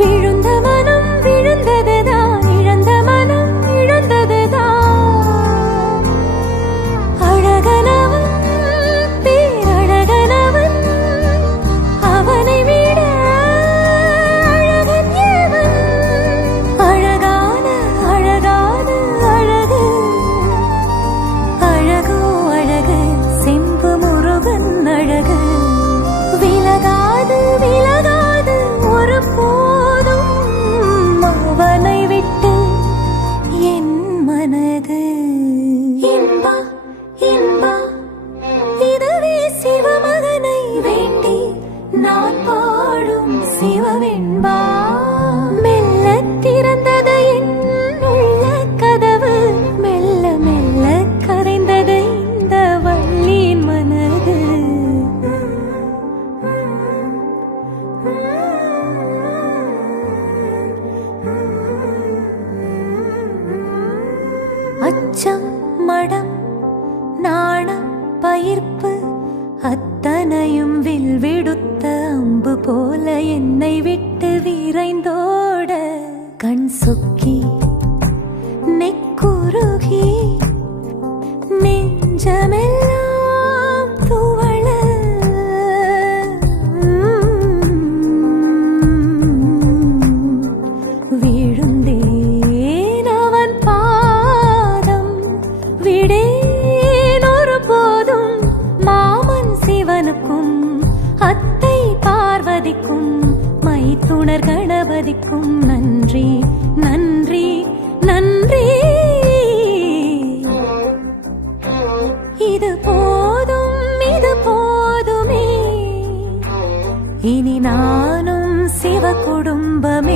விழுந்த மனம் விழுந்ததுதான், இழந்த மனம் இழந்ததுதான். அழகனவன் பேரழகனவன், அவனை விட அழகன் எவன்? அழகான அழகான அழகு, அழகோ அழகு செம்பு முருகன் அழகு. விலகாது விலகாது ஒரு போதும் அவனை விட்டு என் மனது. இன்பா இன்பா இதுவே சிவமகனை வேண்டி நான் பாடும் சிவவெண்பா. மெல்ல திறந்தது என் உள்ள கதவு, மெல்ல மெல்ல கரைந்தது இந்த வள்ளியின் மனது. அச்சம் மடம் நாணம் பயிர்ப்பு அத்தனையும் வில் விடுத்த அம்பு போல என்னை விட்டு விரைந்தோட, கண் சொக்கி நெக்குருகி நெஞ்சமெல்லாம் துவள, விழுந்தேன் அவன் பாதம், விடேன் ஒரு போதும் மாமன் சிவனுக்கும் அத்தை பார்வதிக்கும் மைத்துணர் கணபதிக்கும் நன்றி நன்றி நன்றி. இது போதும் இது போதுமே, இனி நானும் சிவ குடும்பமே.